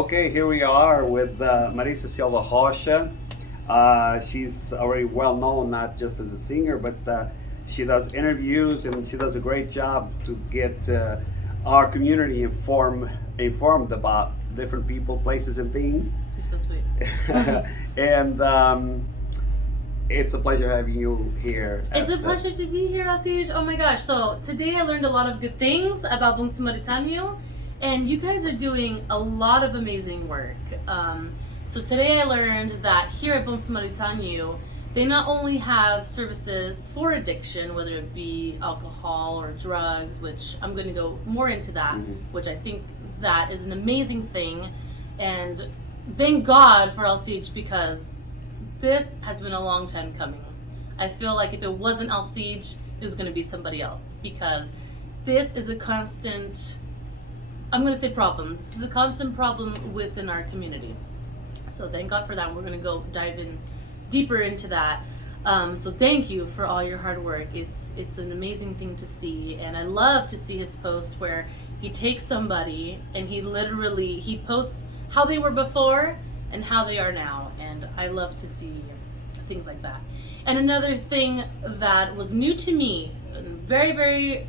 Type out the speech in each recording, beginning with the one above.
Okay, here we are with MARISA Silva Rocha. She's already well known, not just as a singer, but she does interviews and she does a great job to get our community informed about different people, places, and things. You're so sweet. And it's a pleasure having you here. It's a pleasure to be here, ALCIDES. Oh my gosh. So today I learned a lot of good things about Bungsu Maritano, and you guys are doing a lot of amazing work. So today I learned that here at Bungsu Maritano, they not only have services for addiction, whether it be alcohol or drugs, which I'm going to go more into that, which I think that is an amazing thing. And thank God for ALCIDES, because this has been a long time coming. I feel like if it wasn't ALCIDES, it was going to be somebody else, because this is a constant, I'm going to say problem. This is a constant problem within our community. So thank God for that. We're going to go dive in deeper into that. So thank you for all your hard work. It's an amazing thing to see, and I love to see his posts where he takes somebody and he posts how they were before and how they are now, and I love to see things like that. And another thing that was new to me, and very, very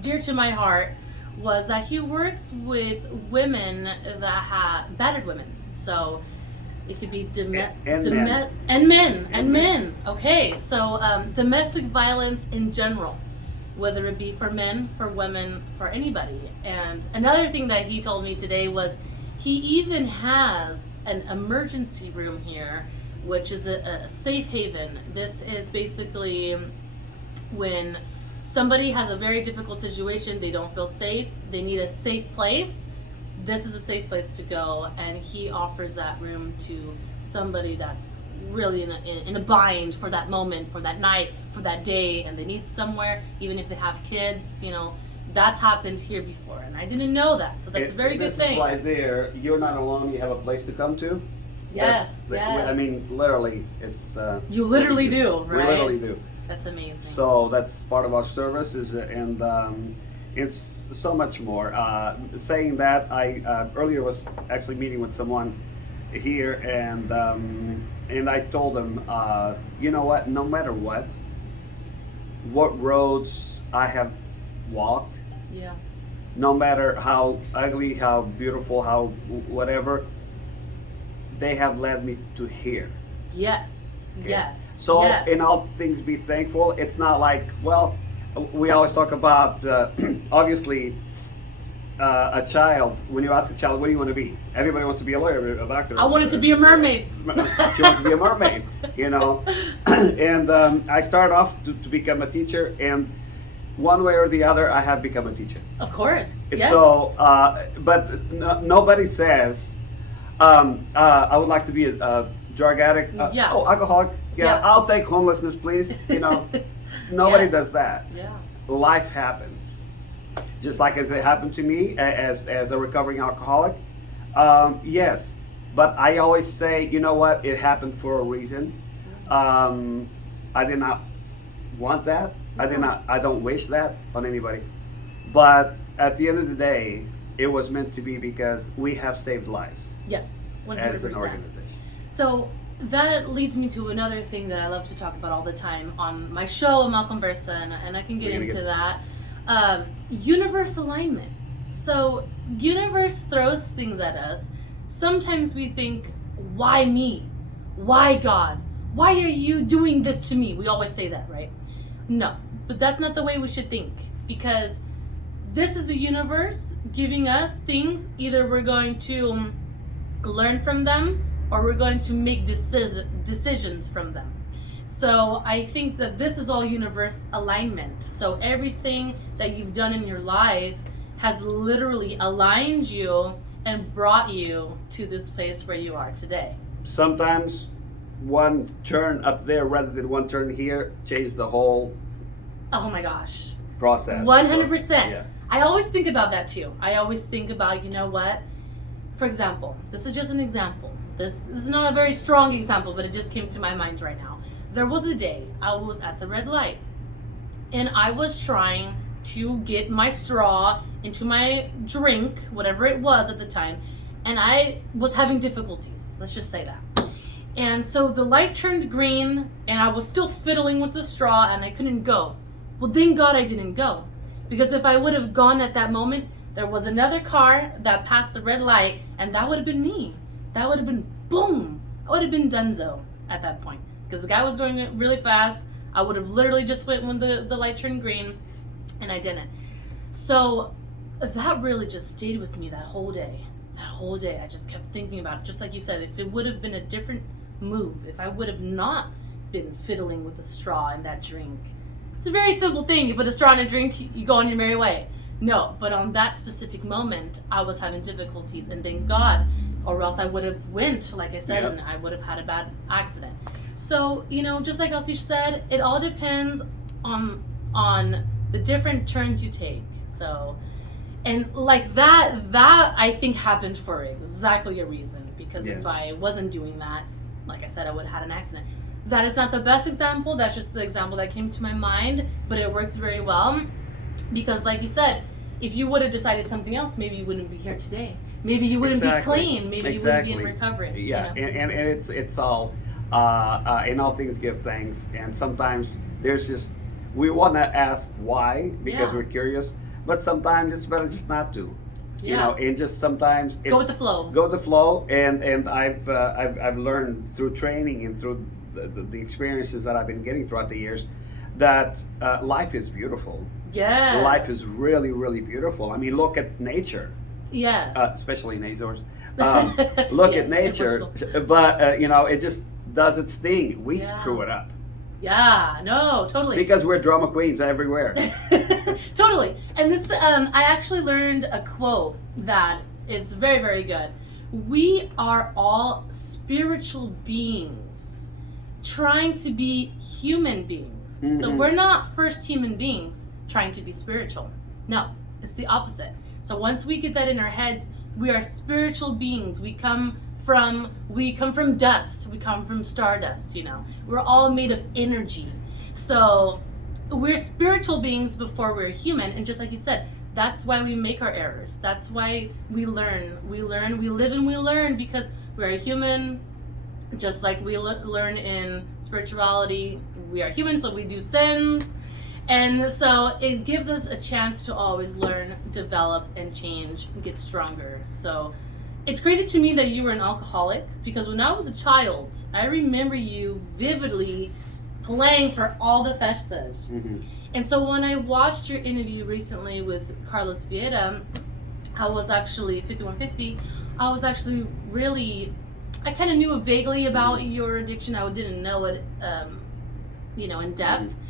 dear to my heart, was that he works with women that have battered women. So it could be men. Okay, so domestic violence in general, whether it be for men, for women, for anybody. And another thing that he told me today was he even has an emergency room here, which is a safe haven. This is basically when somebody has a very difficult situation, they don't feel safe, they need a safe place. This is a safe place to go, and he offers that room to somebody that's really in a bind for that moment, for that night, for that day, and they need somewhere, even if they have kids, that's happened here before, and I didn't know that, so that's a very good thing. This is why you're not alone, you have a place to come to. Yes, yes. I mean, literally, it's... you literally do, right? We literally do. That's amazing. So that's part of our services, and it's so much more. Saying that, I earlier was actually meeting with someone here, and I told them, you know what, no matter what roads I have walked, no matter how ugly, how beautiful, how whatever, they have led me to here. Yes, okay. Yes. So yes. In all things be thankful. It's not like, well, we always talk about, obviously, a child, when you ask a child, what do you want to be? Everybody wants to be a lawyer, a doctor. I wanted to be a mermaid. She wants to be a mermaid, And I started off to become a teacher, and one way or the other, I have become a teacher. Of course, yes. So, but nobody says, I would like to be a drug addict. Alcoholic. Yeah, I'll take homelessness, please. Nobody does that. Yeah. Life happens. Just like as it happened to me as a recovering alcoholic. Yes, but I always say, you know what? It happened for a reason. I did not want that. I don't wish that on anybody. But at the end of the day, it was meant to be, because we have saved lives. Yes, 100%. As an organization. So that leads me to another thing that I love to talk about all the time on my show, Malcolm Versa, and I can get into that. Universe alignment. So universe throws things at us. Sometimes we think, why me? Why God? Why are you doing this to me? We always say that, right? No, but that's not the way we should think, because this is a universe giving us things. Either we're going to learn from them, or we're going to make decisions from them. So I think that this is all universe alignment. So everything that you've done in your life has literally aligned you and brought you to this place where you are today. Sometimes one turn up there rather than one turn here changed the whole oh my gosh process. 100%. Yeah. I always think about that too. I always think about, you know what, for example, this is just an example. This is not a very strong example, but it just came to my mind right now. There was a day I was at the red light, and I was trying to get my straw into my drink, whatever it was at the time, and I was having difficulties. Let's just say that. And so the light turned green, and I was still fiddling with the straw, and I couldn't go. Well, thank God I didn't go, because if I would have gone at that moment, there was another car that passed the red light, and that would have been me. That would have been boom. I would have been donezo at that point, because the guy was going really fast. I would have literally just went when the light turned green, and I didn't. So that really just stayed with me that whole day. That whole day, I just kept thinking about it. Just like you said, if it would have been a different move, if I would have not been fiddling with a straw in that drink. It's a very simple thing. You put a straw in a drink, you go on your merry way. No, but on that specific moment, I was having difficulties, and thank God, or else I would have went, like I said, and I would have had a bad accident. So, you know, just like Alcides said, it all depends on the different turns you take. So, and like that I think happened for exactly a reason, because if I wasn't doing that, like I said, I would have had an accident. That is not the best example. That's just the example that came to my mind, but it works very well, because like you said, if you would have decided something else, maybe you wouldn't be here today. Maybe you wouldn't be clean. Maybe you wouldn't be in recovery. Yeah, you know? and it's all, in all things give thanks. And sometimes there's just, we want to ask why, because we're curious, but sometimes it's better just not to. You know, and just sometimes go with the flow. Go with the flow, and I've learned through training and through the experiences that I've been getting throughout the years that life is beautiful. Yeah, life is really, really beautiful. I mean, look at nature. Yes, especially in Azores. Look at nature, but you know, it just does its thing. We screw it up. Yeah, no, totally. Because we're drama queens everywhere. Totally. And this, I actually learned a quote that is very, very good. We are all spiritual beings trying to be human beings. Mm-hmm. So we're not first human beings trying to be spiritual. No, it's the opposite. So once we get that in our heads, we are spiritual beings. We come from dust. We come from stardust, you know. We're all made of energy. So we're spiritual beings before we're human. And just like you said, that's why we make our errors. That's why we learn. We live and we learn, because we're a human. Just like we learn in spirituality, we are human, so we do sins. And so it gives us a chance to always learn, develop, and change, and get stronger. So it's crazy to me that you were an alcoholic, because when I was a child, I remember you vividly playing for all the festas. Mm-hmm. And so when I watched your interview recently with Carlos Vieira, I was actually 5150. I was actually really, I kind of knew vaguely about your addiction. I didn't know it, you know, in depth. Mm-hmm.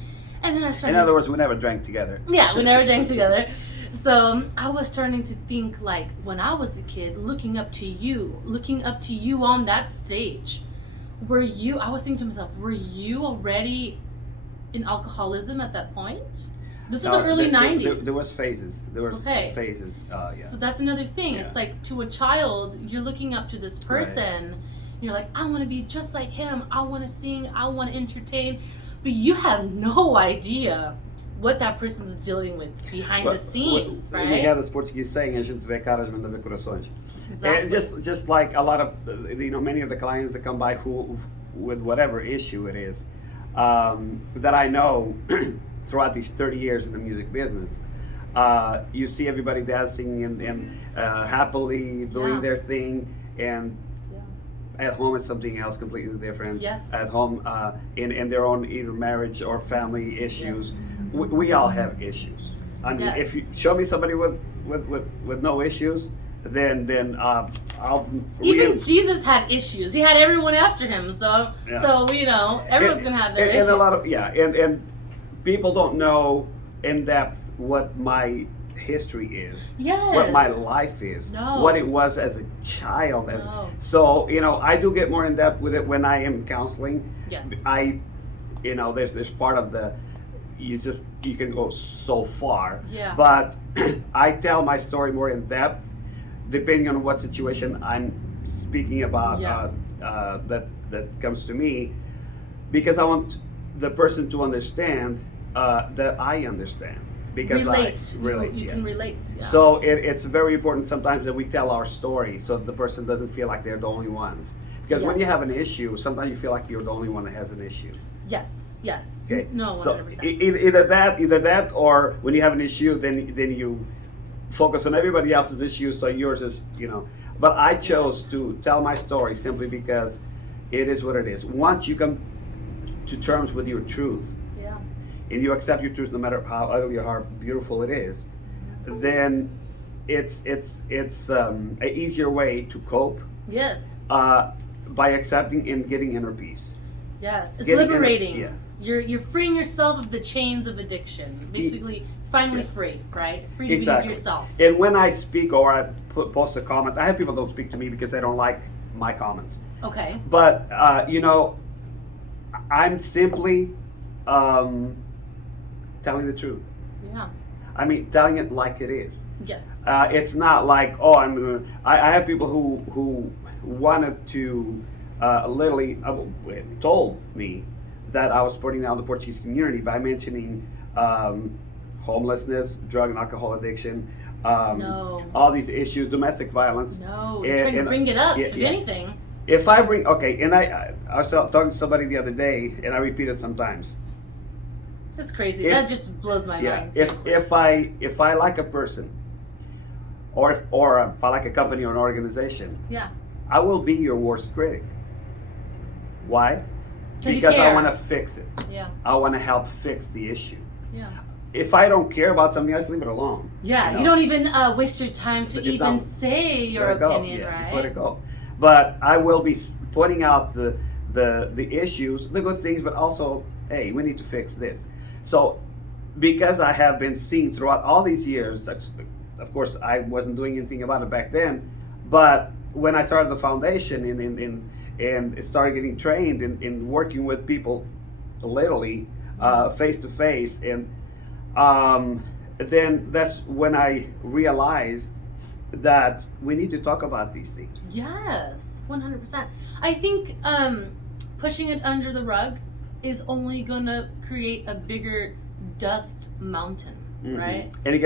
And then I started. In other words, we never drank together. Yeah, we never drank together. So I was starting to think, like, when I was a kid, looking up to you on that stage, I was thinking to myself, were you already in alcoholism at that point? This is the early 90s. There was phases. There were phases. Yeah. So that's another thing. Yeah. It's like, to a child, you're looking up to this person. Right. You're like, I want to be just like him. I want to sing. I want to entertain. But you have no idea what that person's dealing with behind the scenes, right? We have this Portuguese saying, a gente vê caras, mas não vê corações. Exactly. And just like a lot of, you know, many of the clients that come by who with whatever issue it is, that I know throughout these 30 years in the music business, you see everybody dancing and happily doing their thing, and at home it's something else completely different. Yes. At home, in their own either marriage or family issues. Yes. We all have issues. I mean, if you show me somebody with no issues, then I'll. Even Jesus had issues. He had everyone after him. So you know, everyone's gonna have their issues. And a lot of and people don't know in depth what my history is, what my life is, what it was as a child. So you know, I do get more in depth with it when I am counseling. Yes. You know, there's part of the you can go so far. Yeah. But I tell my story more in depth, depending on what situation I'm speaking about. That comes to me, because I want the person to understand that I understand. because relate. You yeah. can relate. Yeah. So it's very important sometimes that we tell our story so the person doesn't feel like they're the only ones. Because when you Yes. have an issue, sometimes you feel like you're the only one that has an issue. Yes. Yes. Okay. No, 100%. So either that, or when you have an issue, then you focus on everybody else's issues, so yours is, But I chose to tell my story simply because it is what it is. Once you come to terms with your truth, Yeah. and you accept your truth, no matter how ugly or how beautiful it is, then it's an easier way to cope Yes. by accepting and getting inner peace. Yes. It's Getting liberating. yeah. You're freeing yourself of the chains of addiction. Basically, finally Yeah. free, right? Free to Exactly. be yourself. And when I speak or I post a comment, I have people don't speak to me because they don't like my comments. Okay. But I'm simply telling the truth. Yeah. I mean, telling it like it is. Yes. It's not like, oh, I have people who wanted to literally told me that I was supporting now the Portuguese community by mentioning homelessness, drug and alcohol addiction, No. all these issues, domestic violence. No. You're trying to bring it up, if anything. If I bring, and I was talking to somebody the other day, and I repeat it sometimes. That's crazy. If- That just blows my Yeah, mind. if seriously. if I like a person, or if I like a company or an organization, Yeah. I will be your worst critic. Why? 'Cause you Because I care. want to fix it. Yeah. I want to help fix the issue. Yeah. If I don't care about something, I just leave it alone. Yeah. You don't even waste your time to It's even not- say your Let it go. opinion, Yeah, right? just let it go. But I will be pointing out the issues, the good things, but also, hey, we need to fix this. So, because I have been seeing throughout all these years, of course, I wasn't doing anything about it back then, but when I started the foundation and started getting trained in working with people, literally face to face, and then that's when I realized that we need to talk about these things. Yes, 100%. I think pushing it under the rug is only gonna create a bigger dust mountain, Mhm. right? And it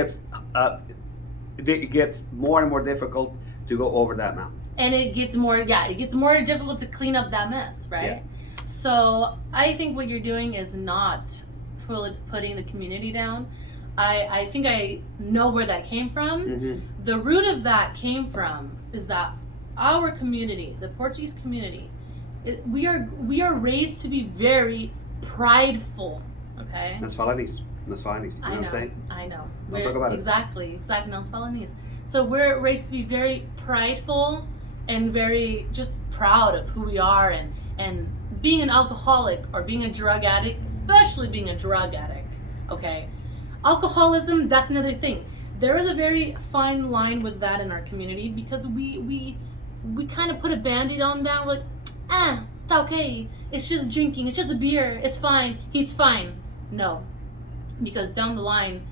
gets more and more difficult to go over that mountain. And it gets more difficult to clean up that mess, right? Yeah. So I think what you're doing is not putting the community down. I think I know where that came from. Mm-hmm. The root of that came from is that our community, the Portuguese community, we are raised to be very prideful. Okay. Nas falanese. You know what I'm saying? I know. Don't talk about it. Exactly. Nos falanese. So we're raised to be very prideful and very just proud of who we are, and being an alcoholic or being a drug addict, especially being a drug addict. Okay. Alcoholism, that's another thing. There is a very fine line with that in our community because we kind of put a band-aid on that. We're like, it's okay. It's just drinking. It's just a beer. It's fine. He's fine. No. Because down the line,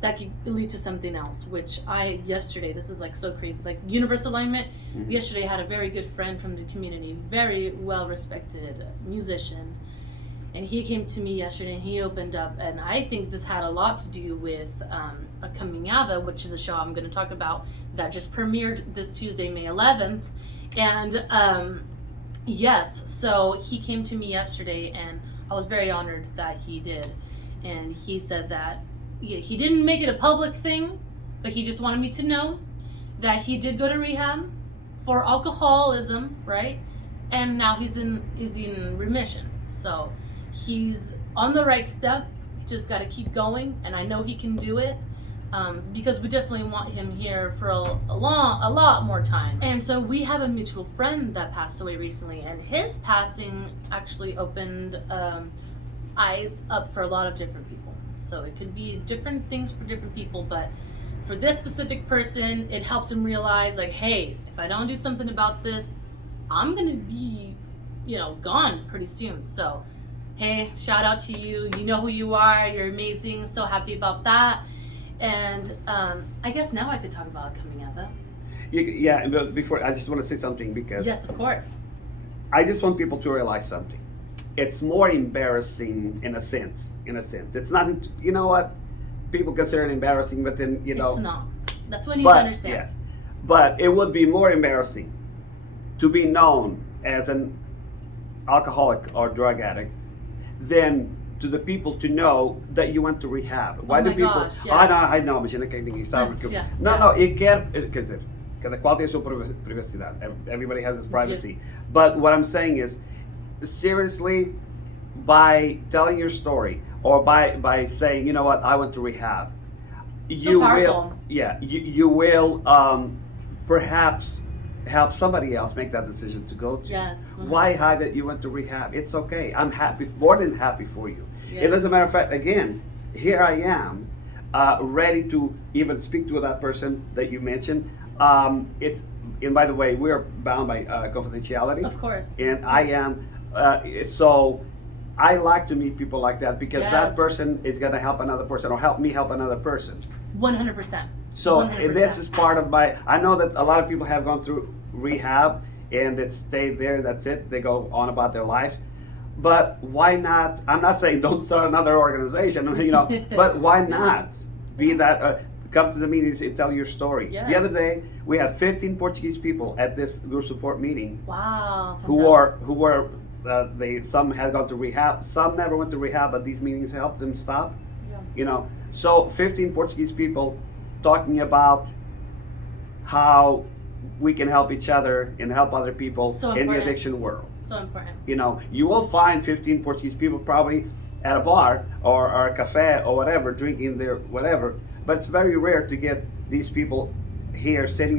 that could lead to something else, which yesterday, this is like so crazy, like universe alignment. Mhm. Yesterday I had a very good friend from the community, very well-respected musician. And he came to me yesterday and he opened up, and I think this had a lot to do with a Caminhada, which is a show I'm going to talk about that just premiered this Tuesday, May 11th. And yes, so he came to me yesterday and I was very honored that he did. And he said that he didn't make it a public thing, but he just wanted me to know that he did go to rehab for alcoholism, right? And now he's in remission. So he's on the right step. He just got to keep going, and I know he can do it because we definitely want him here for a lot more time. And so we have a mutual friend that passed away recently, and his passing actually opened eyes up for a lot of different people. So it could be different things for different people, but for this specific person, it helped him realize, like, hey, if I don't do something about this, I'm gonna be, gone pretty soon. So, hey, shout out to you. You know who you are. You're amazing. So happy about that. And I guess now I could talk about coming out, though. Yeah, but before, I just want to say something because Yes, of course. I just want people to realize something. It's more embarrassing in a sense. It's nothing, you know what? people consider it embarrassing, but then, you know. It's not. That's what you need to understand. Yes. But it would be more embarrassing to be known as an alcoholic or drug addict than to the people to know that you went to rehab. Why Oh do my people? gosh, yes. Ai não, imagina quem tem isso. Yeah, Não, yeah. não, e quer dizer, cada qual tem a sua privacidade. Everybody has his privacy. Yes. But what I'm saying is, seriously, by telling your story or by saying, you know what, I went to rehab, you will, you will perhaps help somebody else make that decision to go to. Yes. Why hide that you went to rehab? It's okay. I'm happy, more than happy for you. Yes. And as a matter of fact, again, here I am, ready to even speak to that person that you mentioned. And by the way, we are bound by confidentiality. Of course. And I am, so I like to meet people like that because that Yes. person is going to help another person or help me help another person. 100%. So 100%. this is part of my, I know that a lot of people have gone through rehab and it stayed there, that's it, they go on about their life. But why not, I'm not saying don't start another organization, you know, but why not be that, come to the meetings and tell your story. Yes. The other day, we had 15 Portuguese people at this group support meeting Wow. who were some had gone to rehab, some never went to rehab, but these meetings helped them stop. Yeah. You know, so 15 Portuguese people talking about how we can help each other and help other people So in the important. addiction world. So important. You know, you will find 15 Portuguese people probably at a bar or a cafe or whatever, drinking their whatever, but it's very rare to get these people here sitting,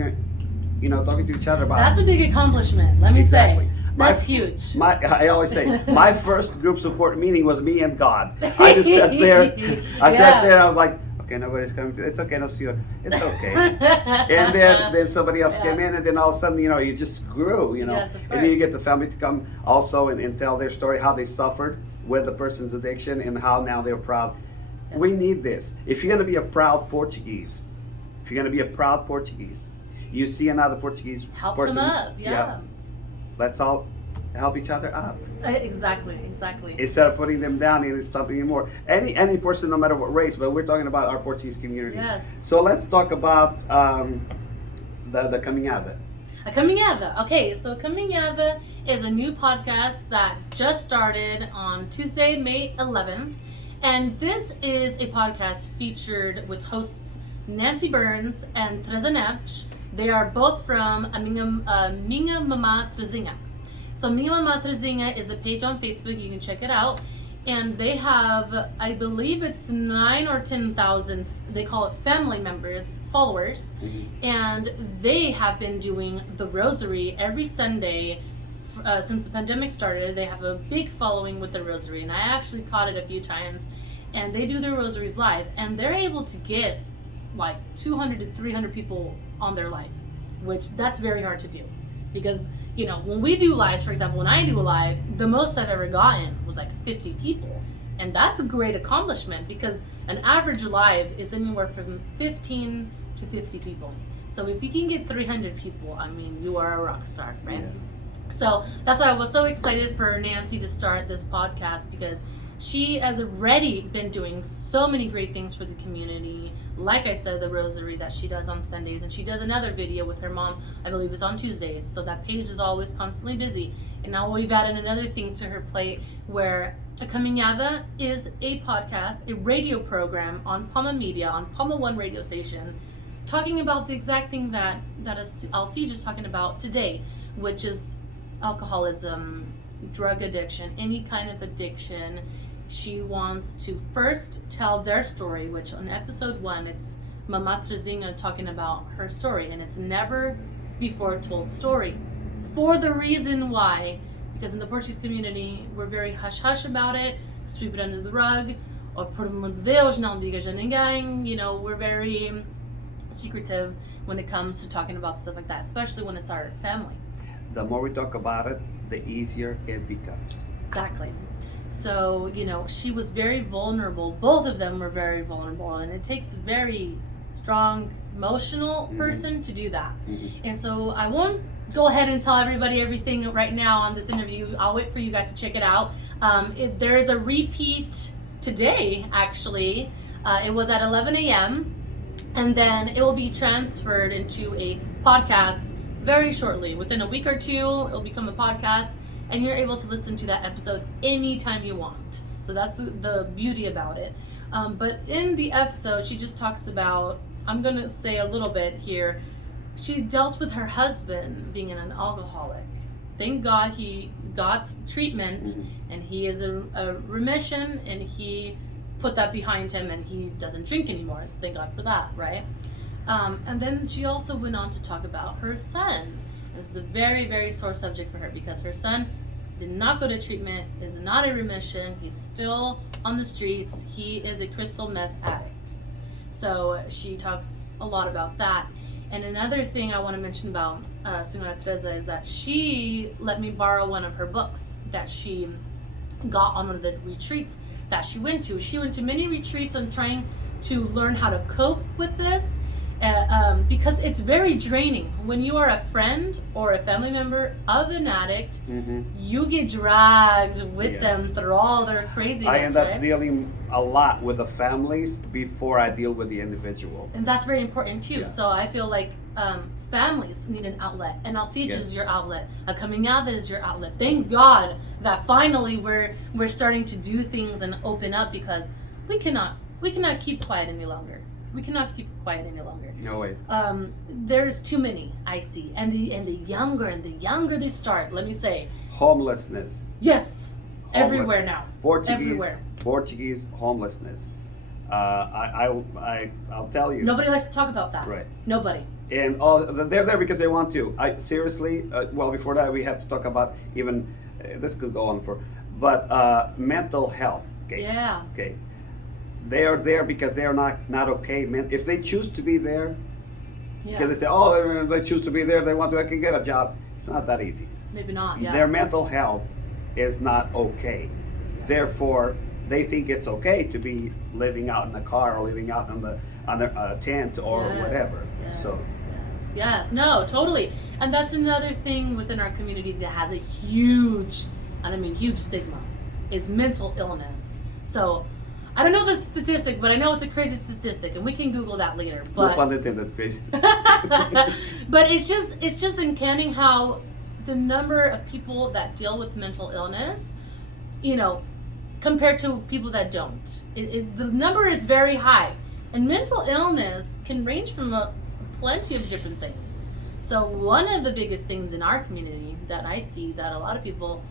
you know, talking to each other about That's a big accomplishment, let me Exactly. say. That's huge. I always say, my first group support meeting was me and God. I just sat there, sat there, I was like, okay, nobody's coming to, it's okay, no, see you, it's okay. And then somebody else came in, and then all of a sudden, you know, you just grew, you know. Yes, of and then course. you get the family to come also and tell their story, how they suffered with the person's addiction and how now they're proud. Yes. We need this. If you're going to be a proud Portuguese, you see another Portuguese Help person, them up, yeah. let's all help each other up. Exactly. Instead of putting them down and stopping them more. Any person, no matter what race, but we're talking about our Portuguese community. Yes. So let's talk about the Caminhada. A Caminhada. Okay, so Caminhada is a new podcast that just started on Tuesday, May 11th. And this is a podcast featured with hosts Nancy Burns and Teresa Neves. They are both from Minha Mamá Terezinha. So Minha Mamá Terezinha is a page on Facebook. You can check it out. And they have, I believe it's 9 or 10,000, they call it family members, followers. And they have been doing the rosary every Sunday since the pandemic started. They have a big following with the rosary. And I actually caught it a few times. And they do their rosaries live. And they're able to get like 200 to 300 people on their live, which that's very hard to do. Because, you know, when we do lives, for example, when I do a live, the most I've ever gotten was like 50 people. And that's a great accomplishment because an average live is anywhere from 15 to 50 people. So if you can get 300 people, I mean, you are a rock star, right? Yeah. So that's why I was so excited for Nancy to start this podcast because she has already been doing so many great things for the community. Like I said, the rosary that she does on Sundays, and she does another video with her mom, I believe it's on Tuesdays, so that page is always constantly busy. And now we've added another thing to her plate where A Caminhada is a podcast, a radio program on Palma Media, on Palma One radio station, talking about the exact thing that ALCIDES is talking about today, which is alcoholism, drug addiction, any kind of addiction. She wants to first tell their story, which on episode 1, it's Mamá Terezinha talking about her story, and it's never before told story. For the reason why, because in the Portuguese community, we're very hush-hush about it, sweep it under the rug, or por amor de Deus, não digas a ninguém, you know, we're very secretive when it comes to talking about stuff like that, especially when it's our family. The more we talk about it, the easier it becomes. Exactly. So, you know, she was very vulnerable. Both of them were very vulnerable, and it takes a very strong, emotional person to do that. And so I won't go ahead and tell everybody everything right now on this interview. I'll wait for you guys to check it out. There is a repeat today, actually. It was at 11 a.m. and then it will be transferred into a podcast very shortly. Within a week or two, it'll become a podcast, and you're able to listen to that episode anytime you want. So that's the beauty about it. But in the episode, she just talks about, I'm going to say a little bit here, she dealt with her husband being an alcoholic. Thank God he got treatment, and he is a remission, and he put that behind him, and he doesn't drink anymore. Thank God for that, right? And then she also went on to talk about her son. This is a very, very sore subject for her because her son did not go to treatment, is not in remission, he's still on the streets, he is a crystal meth addict. So she talks a lot about that. And another thing I want to mention about Senora Teresa is that she let me borrow one of her books that she got on one of the retreats that she went to. She went to many retreats on trying to learn how to cope with this because it's very draining. When you are a friend or a family member of an addict, you get dragged with them through all their craziness. I end up dealing a lot with the families before I deal with the individual. And that's very important too. So I feel like families need an outlet, and ALCIDES is your outlet. A coming out is your outlet. Thank God that finally we're starting to do things and open up, because we cannot keep quiet any longer. We cannot keep quiet any longer. No way. There's too many, I see, and the younger they start. Let me say, homelessness. Yes, everywhere now. Portuguese homelessness. I'll tell you. Nobody likes to talk about that. Right. Nobody. And they're there because they want to. Seriously. Well, before that, we have to talk about even this could go on but mental health. Okay. Yeah. Okay. They are there because they are not okay. If they choose to be there, because they say, oh, they choose to be there, they want to, I can get a job. It's not that easy. Maybe not. Yeah. Their mental health is not okay. Therefore, they think it's okay to be living out in a car or living out on a tent or whatever. Yes. No, totally. And that's another thing within our community that has a huge, and I mean huge stigma, is mental illness. So I don't know the statistic, but I know it's a crazy statistic, and we can Google that later. But no pun intended, crazy. But it's just uncanny how the number of people that deal with mental illness, compared to people that don't, the number is very high. And mental illness can range from plenty of different things. So one of the biggest things in our community that I see that a lot of people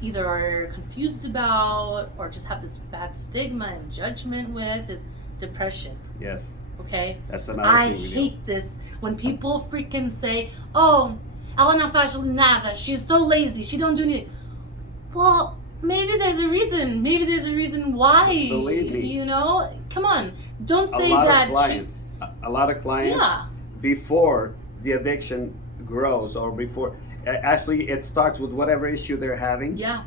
either are confused about or just have this bad stigma and judgment with is depression. Yes. Okay? That's another I thing we hate this when people freaking say, oh, ela não faz nada, she's so lazy, she don't do anything. Well, maybe there's a reason. Maybe there's a reason why. Believe me. Come on. Don't say that. A lot of clients, before the addiction grows or before, actually it starts with whatever issue they're having. Yeah.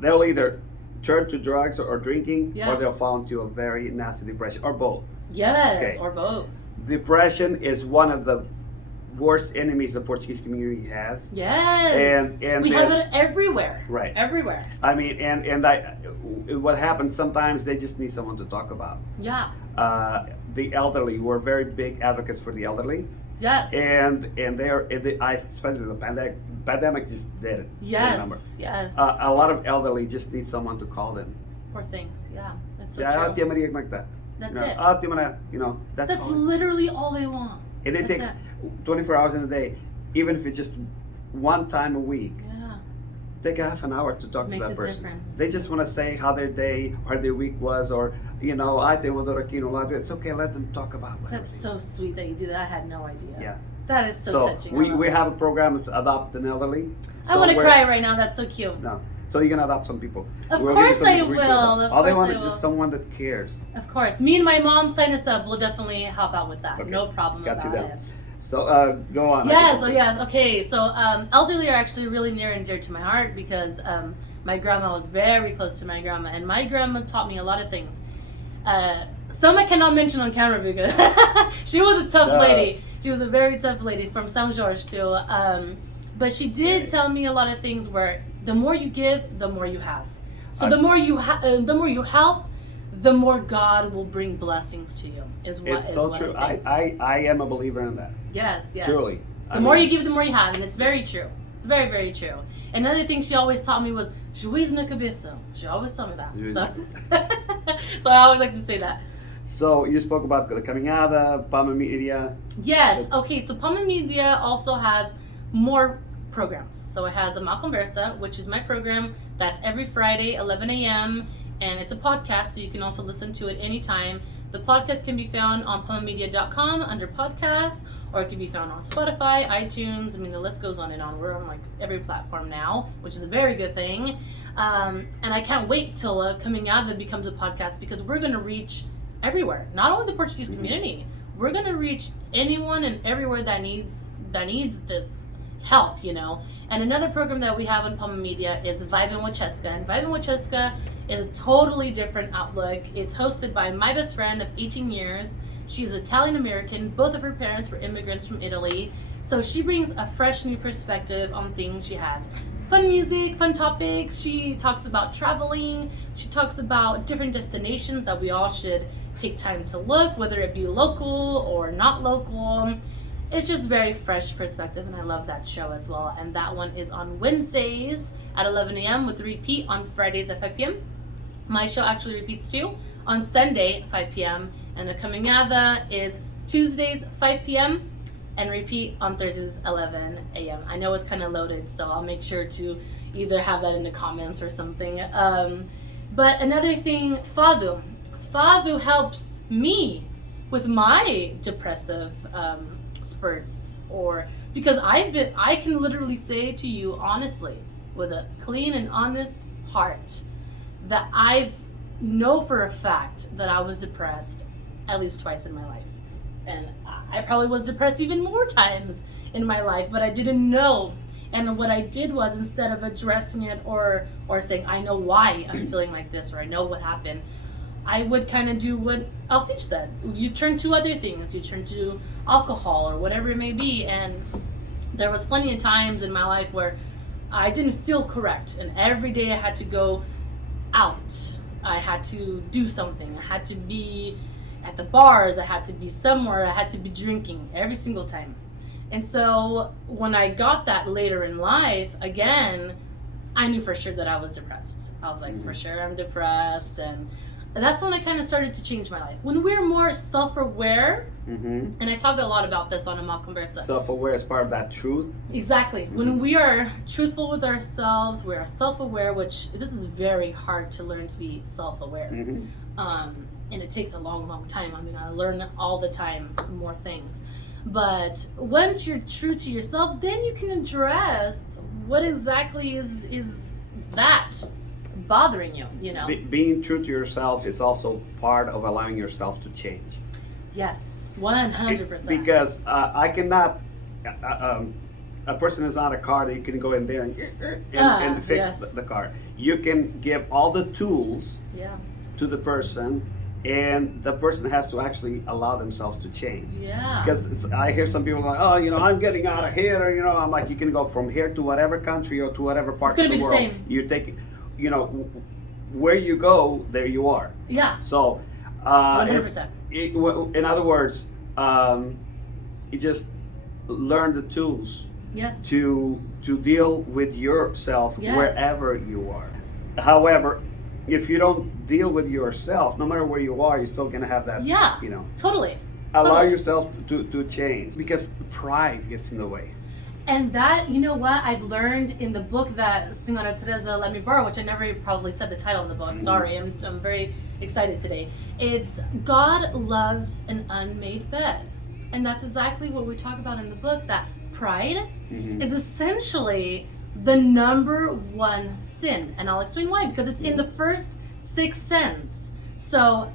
They'll either turn to drugs or drinking, Yeah. or they'll fall into a very nasty depression, or both. Yes, Okay. or both. Depression is one of the worst enemies the Portuguese community has. Yes. And we have it everywhere. Right. Everywhere. I mean, what happens sometimes, they just need someone to talk about. Yeah. The elderly, we're very big advocates for the elderly. Yes. And especially the pandemic just did it. Yes. Yes. A lot of elderly just need someone to call them. Poor things. Yeah. That's so Yeah, true. Maria, like that. That's You it. know, that's That's all. literally all they want. And it That's takes 24 hours in a day, even if it's just one time a week. Yeah. Take a half an hour to talk to Makes that a person. difference. They just want to say how their day or their week was, or I think it's okay. Let them talk about it. That's so sweet that you do that. I had no idea. Yeah. That is so touching. we have a program that's adopt an elderly. I want to cry right now. That's so cute. No, so you can adopt some people. Of We'll course give you I some will. free people. Of All they course want I is will. just someone that cares. Of course. Me and my mom sign us up. We'll definitely help out with that. Okay. No problem Got you about down. it. So go on. Yes. Okay. So elderly are actually really near and dear to my heart because my grandma was very close to my grandma, and my grandma taught me a lot of things. Some I cannot mention on camera because she was a tough lady. She was a very tough lady from São Jorge too. But she did tell me a lot of things where the more you give, the more you have. So the more you help, the more God will bring blessings to you. It's so true. I am a believer in that. Yes. Truly. The more you give, the more you have, and it's very true. It's very, very true. Another thing she always taught me was juiz na cabeça. She always told me that. So I always like to say that. So you spoke about the caminhada, Palma Media. Yes. Okay. So Palma Media also has more programs. So it has a Mal Conversa, which is my program. That's every Friday, 11 a.m. And it's a podcast, so you can also listen to it anytime. The podcast can be found on palmamedia.com under podcasts, or it can be found on Spotify, iTunes. I mean, the list goes on and on. We're on like every platform now, which is a very good thing. And I can't wait till Caminhada becomes a podcast, because we're going to reach everywhere. Not only the Portuguese community, we're going to reach anyone and everywhere that needs this help, you know. And another program that we have on Palma Media is Vibin' with Cheska. And Vibin' with Cheska is a totally different outlook. It's hosted by my best friend of 18 years. She's Italian American. Both of her parents were immigrants from Italy. So she brings a fresh new perspective on things. She has fun music, fun topics. She talks about traveling. She talks about different destinations that we all should take time to look, whether it be local or not local. It's just very fresh perspective, and I love that show as well. And that one is on Wednesdays at 11 a.m. with repeat on Fridays at 5 p.m. My show actually repeats too on Sunday at 5 p.m. And the Caminhada is Tuesdays 5 p.m. and repeat on Thursdays 11 a.m. I know it's kind of loaded, so I'll make sure to either have that in the comments or something. But another thing, Fado. Fado helps me with my depressive spurts, or because I can literally say to you honestly, with a clean and honest heart, that I know for a fact that I was depressed at least twice in my life. And I probably was depressed even more times in my life, but I didn't know. And what I did was, instead of addressing it or saying, I know why I'm feeling like this, or I know what happened, I would kind of do what ALCIDES said. You turn to other things. You turn to alcohol or whatever it may be. And there was plenty of times in my life where I didn't feel correct. And every day I had to go out. I had to do something. I had to be at the bars. I had to be somewhere. I had to be drinking every single time. And so when I got that later in life, again, I knew for sure that I was depressed. I was like, for sure I'm depressed. And that's when I kind of started to change my life. When we're more self-aware, and I talk a lot about this on a Mal Conversa. Self-aware is part of that truth. Exactly. When we are truthful with ourselves, we are self-aware, which this is very hard to learn to be self-aware. And it takes a long, long time. I mean, I learn all the time more things. But once you're true to yourself, then you can address what exactly is that bothering you, you know. Being true to yourself is also part of allowing yourself to change. Yes, 100%. Because I cannot, a person is not a car that you can go in there and fix the car. You can give all the tools to the person, and the person has to actually allow themselves to change. Yeah. Because I hear some people like, oh, you know, I'm getting out of here. You know, I'm like, you can go from here to whatever country or to whatever part of the world. It's gonna be the same. You take, you know, where you go, there you are. Yeah. So, 100%. In other words, you just learn the tools. Yes. To deal with yourself wherever you are. However, if you don't deal with yourself, no matter where you are, you're still gonna have that. Yeah. You know. Totally. Allow yourself to change, because pride gets in the way. And that, you know what, I've learned in the book that Senora Teresa let me borrow, which I never probably said the title of the book. Sorry, I'm very excited today. It's God Loves an Unmade Bed. And that's exactly what we talk about in the book, that pride is essentially the number one sin. And I'll explain why, because it's in the first 6 sins. So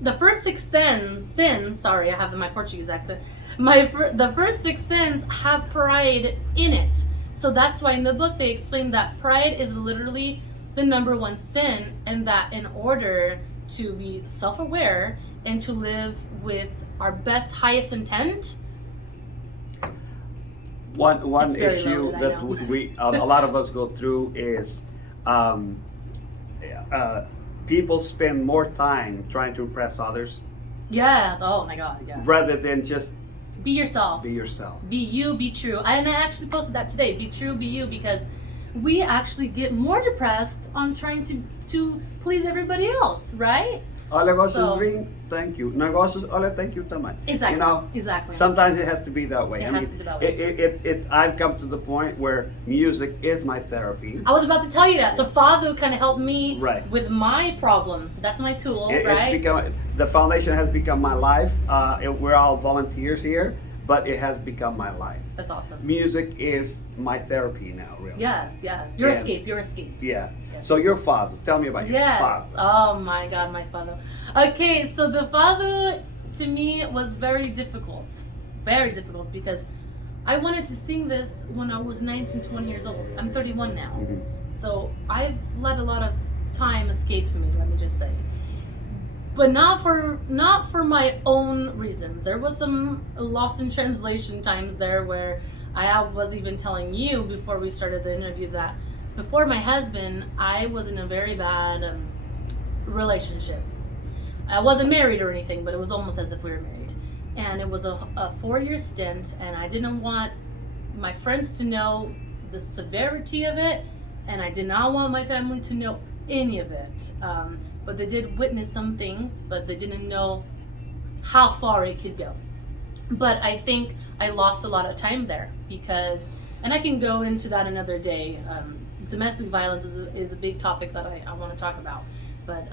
the first 6 sins, sorry, I have my Portuguese accent. The first 6 sins have pride in it. So that's why in the book they explain that pride is literally the number one sin, and that in order to be self-aware and to live with our best, highest intent. One issue that we a lot of us go through is people spend more time trying to impress others Yes. Oh my God. Yes. rather than just Be yourself. be yourself. Be you. Be true. And I actually posted that today. Be true. Be you, because we actually get more depressed on trying to please everybody else, right? Negócios So- ring, thank you. Negócios, olha, thank you também. Exactly. You know, Exactly. sometimes it has to be that way. It has to be that way. I've come to the point where music is my therapy. I was about to tell you that. So Father kind of helped me Right. with my problems. That's my tool, It's right? become, the foundation has become my life. We're all volunteers here, but it has become my life. That's awesome. Music is my therapy now, really. Yes, yes. Your Yeah. escape, your escape. Yeah. Yes. So your father, tell me about your Yes. father. Oh my God, my father. Okay, so the father to me was very difficult. Very difficult, because I wanted to sing this when I was 19, 20 years old. I'm 31 now. Mhm. So I've let a lot of time escape me, let me just say. But not for my own reasons. There was some lost in translation times there where I was even telling you before we started the interview that before my husband, I was in a very bad relationship. I wasn't married or anything, but it was almost as if we were married. And it was a 4-year stint, and I didn't want my friends to know the severity of it, and I did not want my family to know any of it. But they did witness some things, but they didn't know how far it could go. But I think I lost a lot of time there because, and I can go into that another day. Domestic violence is a big topic that I want to talk about. But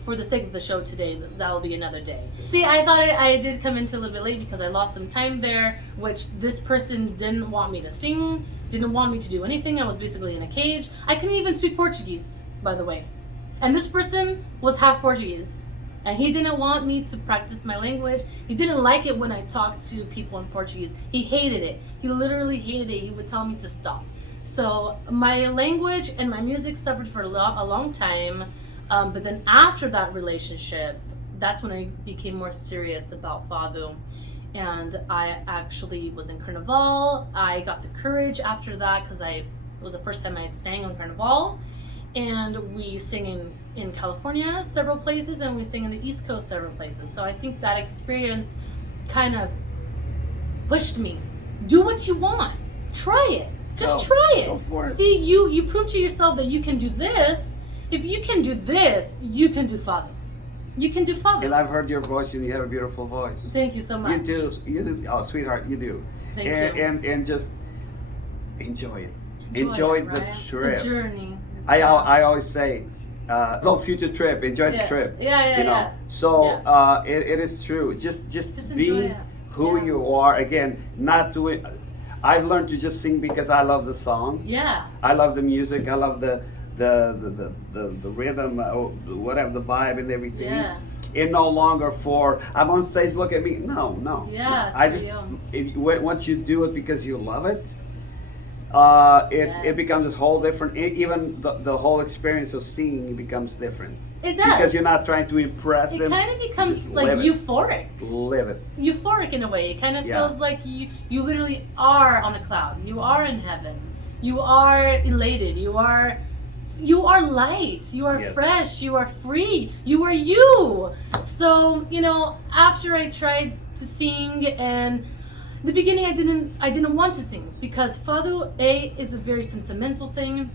for the sake of the show today, that will be another day. See, I thought I did come into a little bit late because I lost some time there, which this person didn't want me to sing, didn't want me to do anything. I was basically in a cage. I couldn't even speak Portuguese, by the way. And this person was half Portuguese. And he didn't want me to practice my language. He didn't like it when I talked to people in Portuguese. He hated it. He literally hated it. He would tell me to stop. So my language and my music suffered for a long time. But then after that relationship, that's when I became more serious about Fado. And I actually was in Carnival. I got the courage after that because it was the first time I sang on Carnival. And we sing in California several places, and we sing in the East Coast several places. So I think that experience kind of pushed me. Do what you want. Try it. Just try it. Go for it. See, you prove to yourself that you can do this. If you can do this, you can do Father. You can do Father. And I've heard your voice, and you have a beautiful voice. Thank you so much. You do. Oh, sweetheart, you do. Thank you. And just enjoy it. Enjoy it, the right? trip. The journey. I always say, no future trip. Enjoy the trip. Yeah. You know. So it is true. Just Just be enjoy it. who Yeah. you are. Again, not do it. I've learned to just sing because I love the song. Yeah. I love the music. I love the rhythm, whatever, the vibe and everything. Yeah. It no longer for I'm on stage. Look at me. No. Yeah, it's I for just you. once you do it because you love it, it Yes. becomes this whole different. Even the whole experience of singing becomes different. It does. Because you're not trying to impress It them. kind of becomes just like live it. euphoric. Live it. Euphoric in a way. It kind of Yeah. feels like you literally are on a cloud. You are in heaven. You are elated. You are light. You are Yes. fresh. You are free. You are you. So, after I tried to sing, and in the beginning I didn't want to sing because Fado A is a very sentimental thing.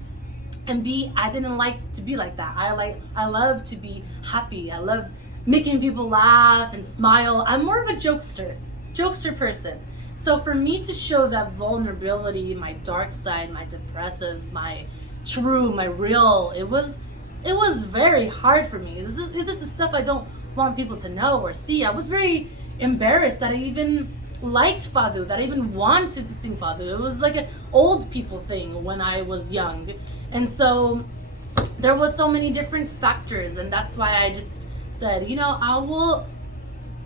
And B, I didn't like to be like that. I love to be happy. I love making people laugh and smile. I'm more of a jokester person. So for me to show that vulnerability, my dark side, my depressive, my true, my real, it was very hard for me. This is stuff I don't want people to know or see. I was very embarrassed that I even liked Fado, that I even wanted to sing Fado. It was like an old people thing when I was young. And so there was so many different factors, and that's why I just said, I will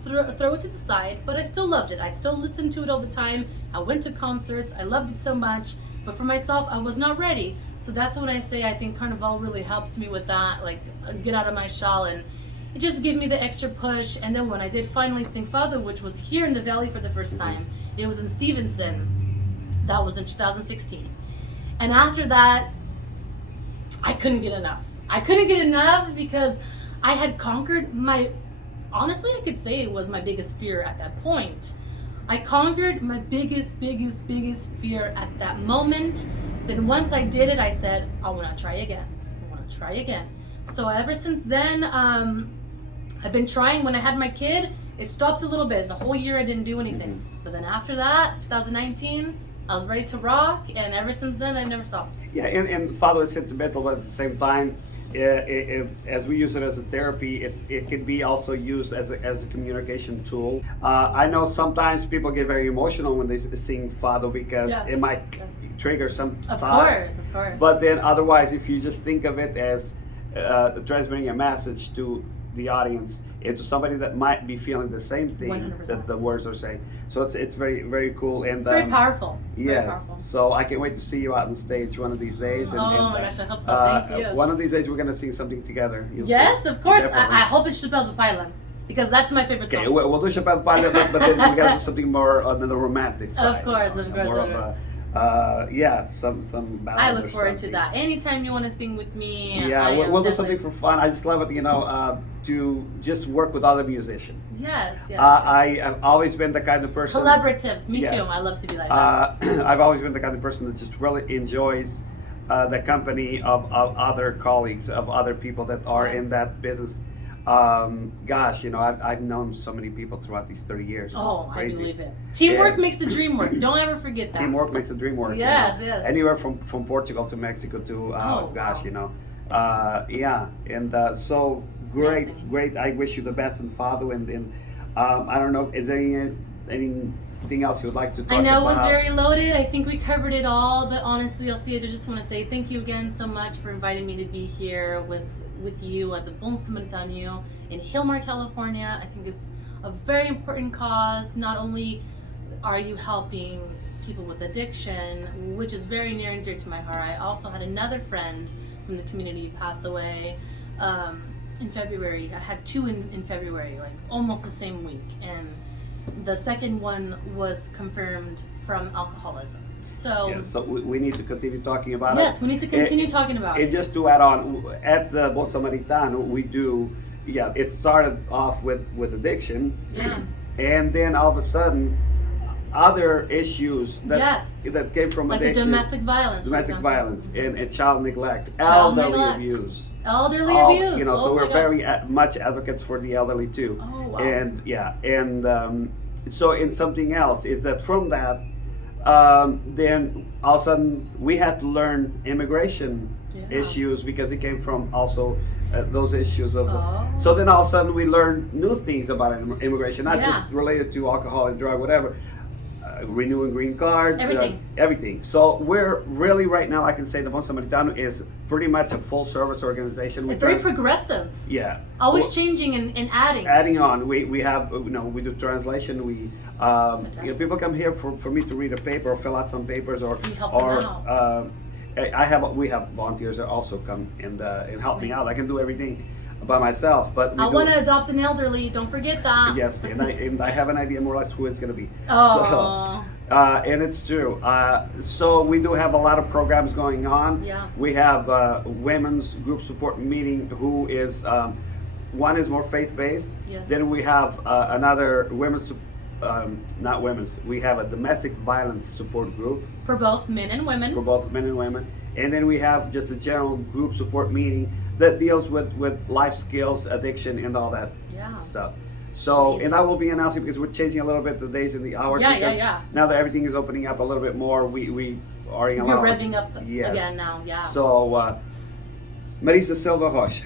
throw it to the side, but I still loved it. I still listened to it all the time. I went to concerts. I loved it so much, but for myself, I was not ready. So that's when I say I think Carnival really helped me with that, like get out of my shell, and it just gave me the extra push. And then when I did finally sing Father, which was here in the Valley for the first time, it was in Stevenson. That was in 2016. And after that, I couldn't get enough. I couldn't get enough because I had conquered my, honestly, I could say it was my biggest fear at that point. I conquered my biggest fear at that moment. Then once I did it, I said, I want to try again. I want to try again. So ever since then, I've been trying. When I had my kid, it stopped a little bit. The whole year I didn't do anything. But then after that, 2019, I was ready to rock. And ever since then, I never stopped. Yeah, and Father is sentimental, but at the same time, as we use it as a therapy, it can be also used as a communication tool. I know sometimes people get very emotional when they sing Father because it might trigger some thoughts. Of course. But then otherwise, if you just think of it as transmitting a message to the audience, into somebody that might be feeling the same thing 100%. that the words are saying. So it's very cool. And it's very powerful. It's yes. very powerful. So I can't wait to see you out on stage one of these days. And, my gosh, I hope so. Thank you. One of these days we're gonna sing something together. Yes, of course. Definitely. I hope it's Chapelle de Pailan because that's my favorite song. Okay, we'll do Chapelle de Pailan, but then we gotta do something more on the romantic side. Of course. More of some ballad. I look forward to that. Anytime you want to sing with me. Yeah, we'll do something for fun. I just love it, to just work with other musicians. Yes. I have always been the kind of person. Collaborative. Me Yes. too. I love to be like that. I've always been the kind of person that just really enjoys the company of other colleagues, of other people that are in that business. I've known so many people throughout these 30 years. It's I crazy. believe it. Teamwork makes the dream work. Don't ever forget that. Teamwork makes the dream work. Yes. Anywhere from Portugal to Mexico to so great. I wish you the best in Fado, and I don't know, is there anything else you would like to talk about? I know it was very loaded. I think we covered it all, but honestly, ALCIDES, I just want to say thank you again so much for inviting me to be here with you at the Bom Samaritano in Hilmar, California. I think it's a very important cause. Not only are you helping people with addiction, which is very near and dear to my heart, I also had another friend from the community pass away in February. I had two in February, like almost the same week, and the second one was confirmed from alcoholism. So we need to continue talking about it. Yes, we need to continue talking about it. And just to add on, at the Bom Samaritano, we do, it started off with addiction, and then all of a sudden, other issues that came from like addiction. Domestic violence, and child neglect, elderly abuse. So we're very much advocates for the elderly too. Oh, wow. And so in something else is that from that, then all of a sudden we had to learn immigration issues because it came from also those issues of. So then all of a sudden we learned new things about immigration, not just related to alcohol and drug, whatever. Renewing green cards, everything. So we're really right now, I can say the Bom Samaritano is pretty much a full service organization. It's very progressive. Yeah. Always changing and adding. Adding on. We have, we do translation. We people come here for me to read a paper or fill out some papers or we help them out. We have volunteers that also come and help me out. I can do everything by myself, but I want to adopt an elderly. Don't forget that. Yes, and I have an idea more or less who it's going to be. Oh. So, and it's true. So we do have a lot of programs going on. Yeah. We have women's group support meeting, who is one is more faith-based. Yes. Then we have another women's. Not women's. We have a domestic violence support group for both men and women. And then we have just a general group support meeting that deals with life skills, addiction, and all that stuff. So, and I will be announcing because we're changing a little bit the days and the hours. Because now that everything is opening up a little bit more, we are in a lot. You're revving up again now, So, MARISA Silva Rocha,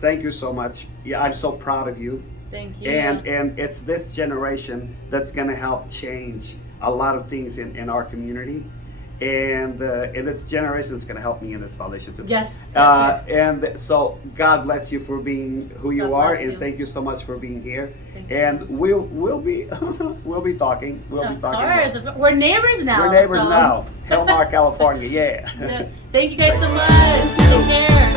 thank you so much. Yeah, I'm so proud of you. Thank you. And it's this generation that's going to help change a lot of things in our community. And this generation is going to help me in this foundation too. Yes. And so God bless you for being who you are, and thank you so much for being here. And we'll be we'll be talking. Of course, we're neighbors now. We're neighbors now. Hilmar, California. Yeah. Thank you guys so much. Take care.